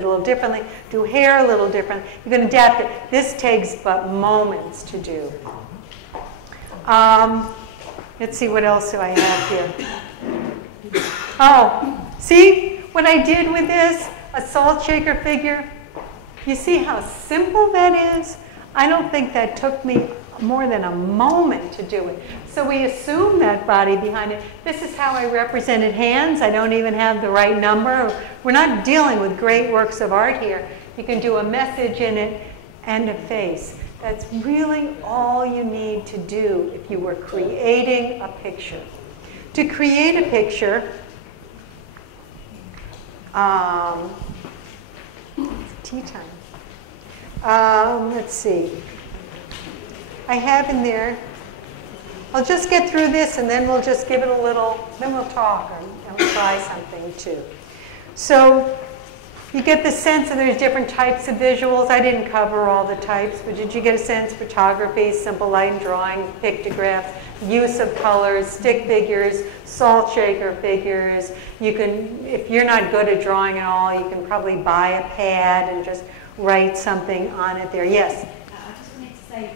a little differently, do hair a little different. You can adapt it. This takes but moments to do. Let's see, what else do I have here? Oh, see what I did with this? A salt shaker figure. You see how simple that is? I don't think that took me more than a moment to do it. So we assume that body behind it. This is how I represented hands. I don't even have the right number. We're not dealing with great works of art here. You can do a message in it and a face. That's really all you need to do if you were creating a picture. To create a picture, it's tea time. Let's see. I have in there, I'll just get through this and then we'll just give it a little, then we'll talk and we'll try something too. So you get the sense that there's different types of visuals. I didn't cover all the types, but did you get a sense? Photography, simple light and drawing, pictographs, use of colors, stick figures, salt shaker figures. You can, if you're not good at drawing at all, you can probably buy a pad and just write something on it there. Yes? I just wanted to say,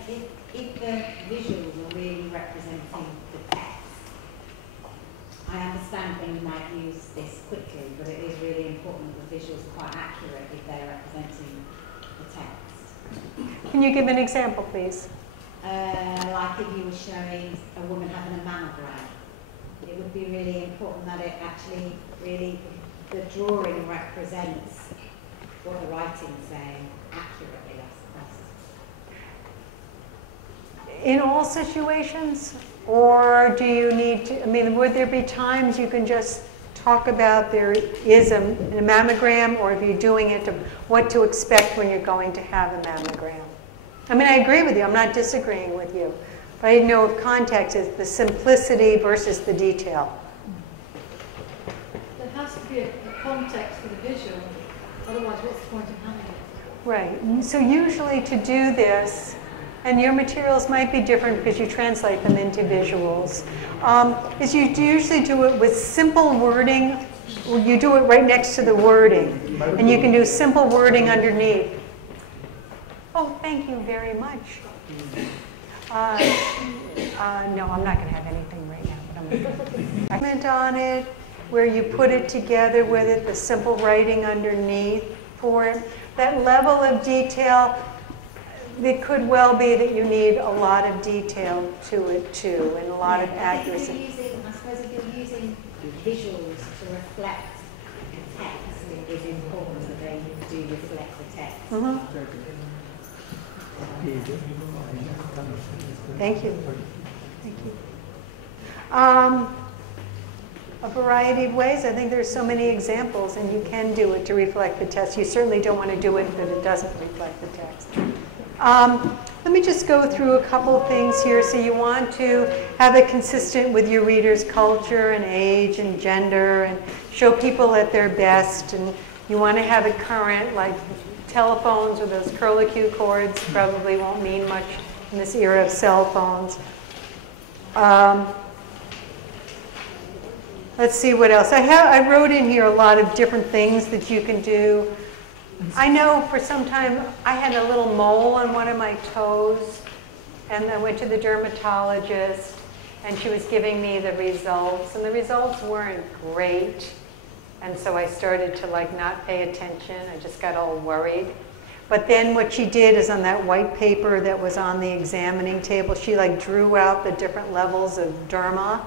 if the visuals are really representing the text, I understand when you might use this quickly, but it is really important that the visuals are quite accurate if they're representing the text. Can you give an example, please? Like if you were showing a woman having a mammogram, it would be really important that it actually really, the drawing represents what the writing's saying accurately, I suppose. In all situations? Or do you need to, I mean, would there be times you can just talk about there is a mammogram, or if you're doing it, what to expect when you're going to have a mammogram? I mean, I agree with you. I'm not disagreeing with you. But I didn't know if context is the simplicity versus the detail. There has to be a context for the visual. Otherwise, what's the point of having it? Right. So usually to do this, and your materials might be different because you translate them into visuals, is you usually do it with simple wording. You do it right next to the wording. And you can do simple wording underneath. Oh, thank you very much. No, I'm not going to have anything right now. But I'm going to comment on it, where you put it together with it, the simple writing underneath for it. That level of detail, it could well be that you need a lot of detail to it too, and a lot of accuracy. I suppose if you're using visuals to reflect the text, it is important that they do reflect the text. Mm-hmm. Thank you. Thank you. A variety of ways. I think there's so many examples, and you can do it to reflect the text. You certainly don't want to do it that it doesn't reflect the text. Let me just go through a couple of things here. So you want to have it consistent with your reader's culture and age and gender, and show people at their best. And you want to have it current, like telephones with those curlicue cords probably won't mean much in this era of cell phones. Let's see what else. I wrote in here a lot of different things that you can do. I know for some time I had a little mole on one of my toes, and I went to the dermatologist, and she was giving me the results, and the results weren't great. And so I started to not pay attention. I just got all worried. But then what she did is on that white paper that was on the examining table, she drew out the different levels of derma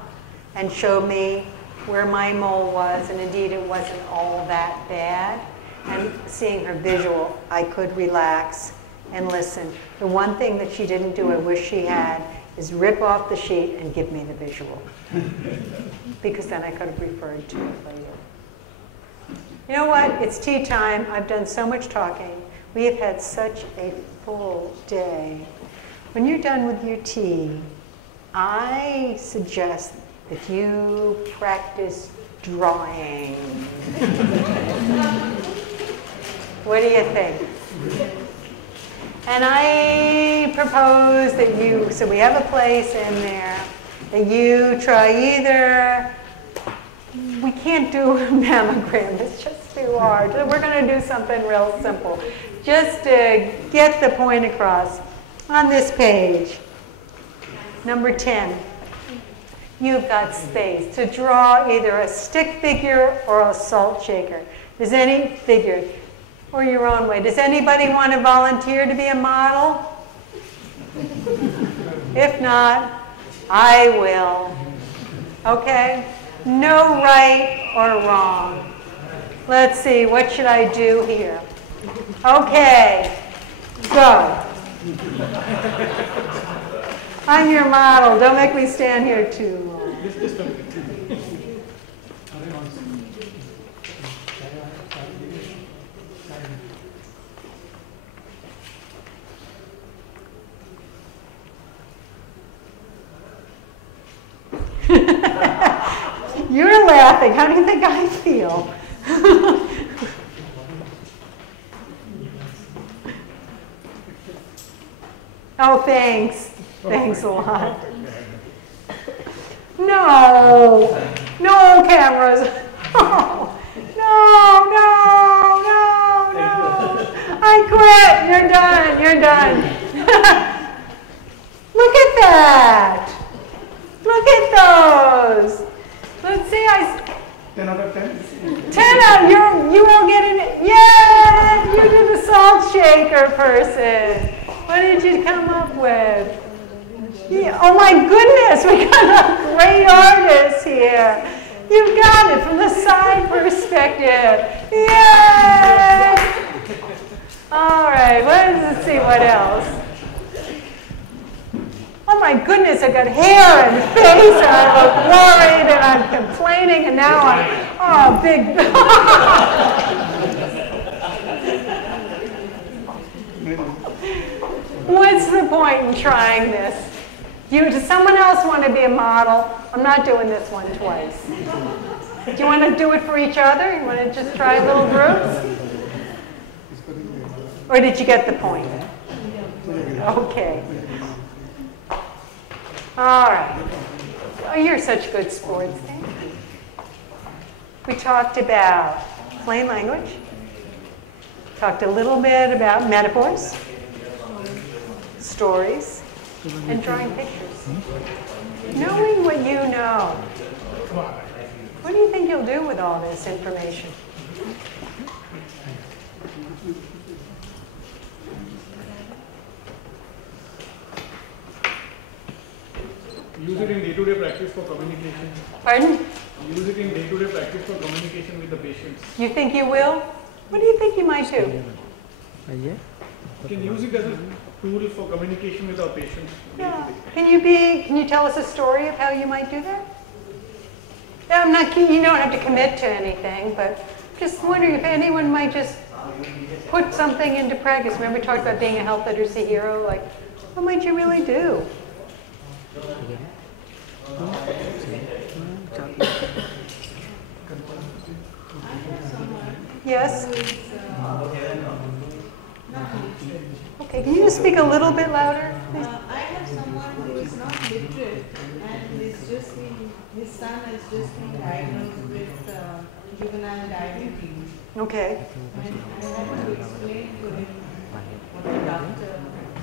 and showed me where my mole was, and indeed it wasn't all that bad. And seeing her visual, I could relax and listen. The one thing that she didn't do, I wish she had, is rip off the sheet and give me the visual. Because then I could have referred to it later. You know what? It's tea time. I've done so much talking. We have had such a full day. When you're done with your tea, I suggest that you practice drawing. What do you think? And I propose that you, so we have a place in there, that you try either, we can't do a mammogram, it's just too hard. We're going to do something real simple. Just to get the point across. On this page, number 10, you've got space to draw either a stick figure or a salt shaker. Does any figure, or your own way. Does anybody want to volunteer to be a model? If not, I will. Okay? No right or wrong. Let's see, what should I do here? Okay, go. I'm your model. Don't make me stand here too long. You're laughing. How do you think I feel? Oh, thanks. Thanks a lot. No. No cameras. Oh, no. I quit. You're done. You're done. Look at that. Look at those. Let's see. 10 out of 10. 10 out. You all get in it. Yay! You're the salt shaker person. What did you come up with? Yeah, oh my goodness, we got a great artist here. You got it from the side perspective. Yay! All right, let's see what else. Oh my goodness, I got hair and face, and I look worried, and I'm complaining, and now I'm, big. What's the point in trying this? Does someone else want to be a model? I'm not doing this one twice. Do you want to do it for each other? You want to just try little groups? Or did you get the point? Okay. All right. Oh, you're such good sports. Thank you. We talked about plain language. Talked a little bit about metaphors, stories, and drawing pictures. Knowing what you know. What do you think you'll do with all this information? Use it in day-to-day practice for communication. Pardon? Use it in day-to-day practice for communication with the patients. You think you will? What do you think you might do? You can use it as a tool for communication with our patients. Yeah. Can you tell us a story of how you might do that? Yeah, you don't have to commit to anything, but just wondering if anyone might just put something into practice. Remember we talked about being a health literacy hero? Like, what might you really do? Yes? Okay, can you just speak a little bit louder, please? I have someone who is not literate and his son has just been diagnosed with juvenile diabetes. Okay. And I had to explain to him what the doctor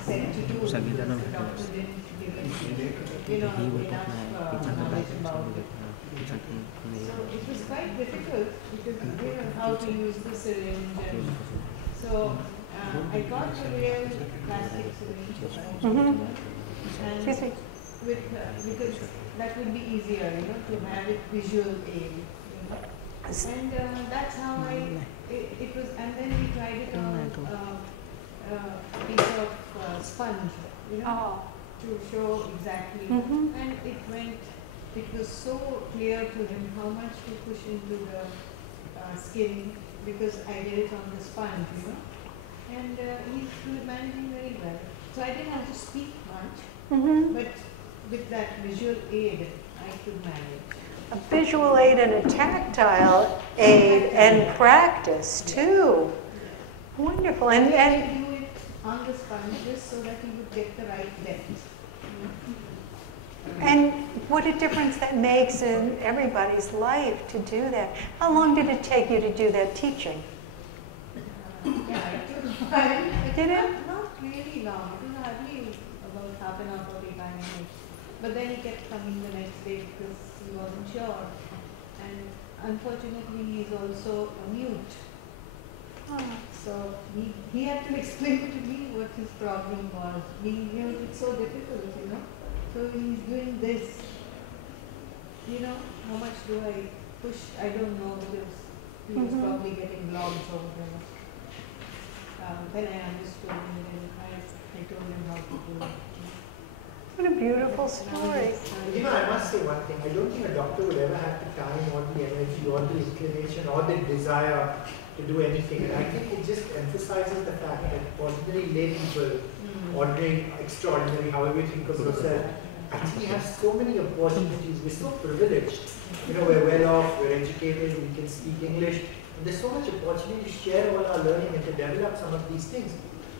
said to do because the doctor didn't give him enough knowledge about it. So it was quite difficult because how to use the syringe. And so I got the real plastic syringe. And Excuse me. because that would be easier, to have it visual aid. And that's how it was. And then we tried it on a piece of sponge, to show exactly. And it was so clear to him how much to push into the skin because I did it on the sponge, And he was managing very well. So I didn't have to speak much, but with that visual aid, I could manage. A visual aid and a tactile aid and practice too. Wonderful. And do it on the sponges so that you would get the right depth. And what a difference that makes in everybody's life to do that. How long did it take you to do that teaching? Yeah, it took a while. Did it? Not really long. It was hardly about half an hour, 45 minutes. But then he kept coming the next day because he wasn't sure. And unfortunately, he's also a mute. So he had to explain to me what his problem was. Being mute, it's so difficult, you know. So he's doing this. You know, how much do I push? I don't know because he was probably getting logs or whatever. Then I understood and then I told him how to do it. What a beautiful story. You know, I must say one thing. I don't think a doctor would ever have the time or the energy or the inclination or the desire to do anything. And I think it just emphasizes the fact that ordinary lay people, ordinary, extraordinary, however you think of yourself, actually have so many opportunities. We're so privileged. You know, we're well off, we're educated, we can speak English. And there's so much opportunity to share all our learning and to develop some of these things.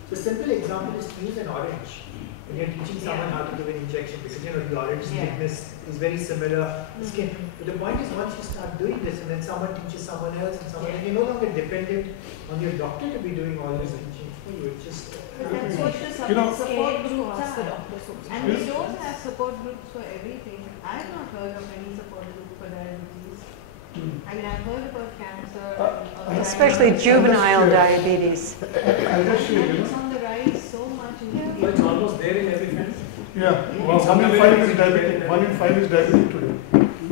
So a simple example is to use an orange. When you're teaching someone how to give an injection, because you know the orange thickness is very similar to skin. But the point is, once you start doing this, and then someone teaches someone else, and someone, and you're no longer dependent on your doctor to be doing all this teaching for you. It's just That's what the support groups are. And we don't have support groups for everything. I've not heard of any support group for diabetes. I mean, I've heard about cancer, Especially juvenile diabetes. and it's on the rise so much in India. But it's almost there in every family. Yeah, well, 1 in 5 is diabetic. 1 in 5 is diabetic today.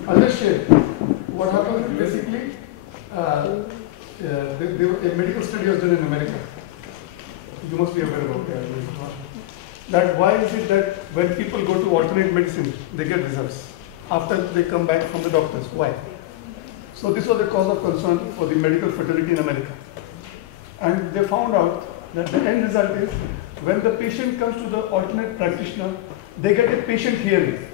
I'll just share. What happens is basically, a medical study was done in America. You must be aware about that. That why is it that when people go to alternate medicine, they get results after they come back from the doctors? Why? So this was a cause of concern for the medical fraternity in America. And they found out that the end result is when the patient comes to the alternate practitioner, they get a patient hearing.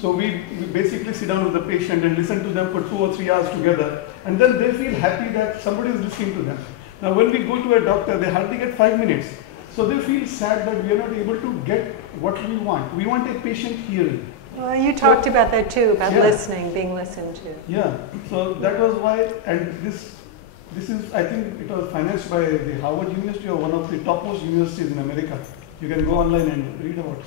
So we basically sit down with the patient and listen to them for 2 or 3 hours together, and then they feel happy that somebody is listening to them. Now when we go to a doctor, they hardly get 5 minutes. So they feel sad that we are not able to get what we want. We want a patient hearing. Well, you talked about that too, about listening, being listened to. Yeah, so that was why, and this is, I think it was financed by the Harvard University or one of the topmost universities in America. You can go online and read about it.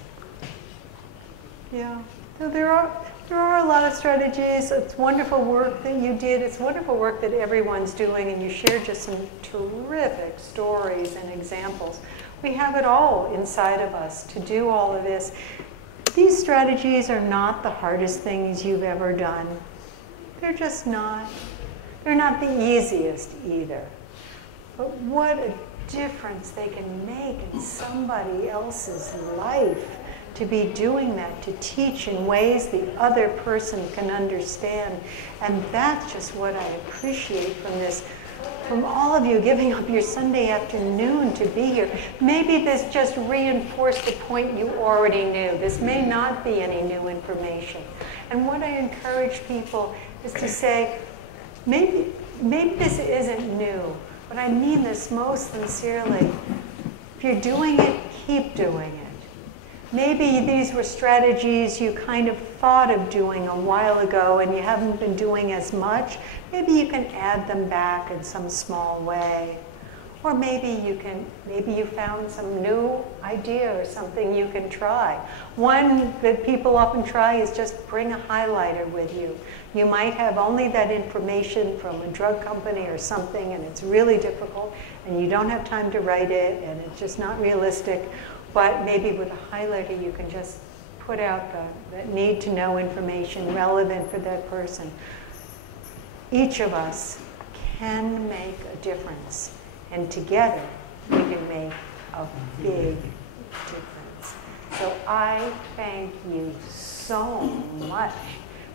Yeah, so there are a lot of strategies. It's wonderful work that you did. It's wonderful work that everyone's doing, and you shared just some terrific stories and examples. We have it all inside of us to do all of this. These strategies are not the hardest things you've ever done. They're just not. They're not the easiest either. But what a difference they can make in somebody else's life to be doing that, to teach in ways the other person can understand. And that's just what I appreciate from this, from all of you giving up your Sunday afternoon to be here. Maybe this just reinforced a point you already knew. This may not be any new information. And what I encourage people is to say, maybe this isn't new, but I mean this most sincerely. If you're doing it, keep doing it. Maybe these were strategies you kind of thought of doing a while ago and you haven't been doing as much. Maybe you can add them back in some small way. Or maybe you found some new idea or something you can try. One that people often try is just bring a highlighter with you. You might have only that information from a drug company or something, and it's really difficult, and you don't have time to write it, and it's just not realistic. But maybe with a highlighter, you can just put out that need-to-know information relevant for that person. Each of us can make a difference. And together, we can make a big difference. So I thank you so much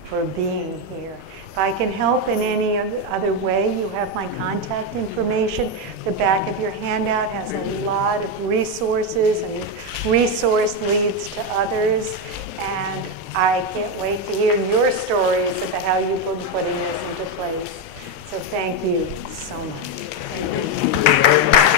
for being here. If I can help in any other way, you have my contact information. The back of your handout has a lot of resources, and resource leads to others. And I can't wait to hear your stories about how you've been putting this into place. So thank you so much. Thank you very much.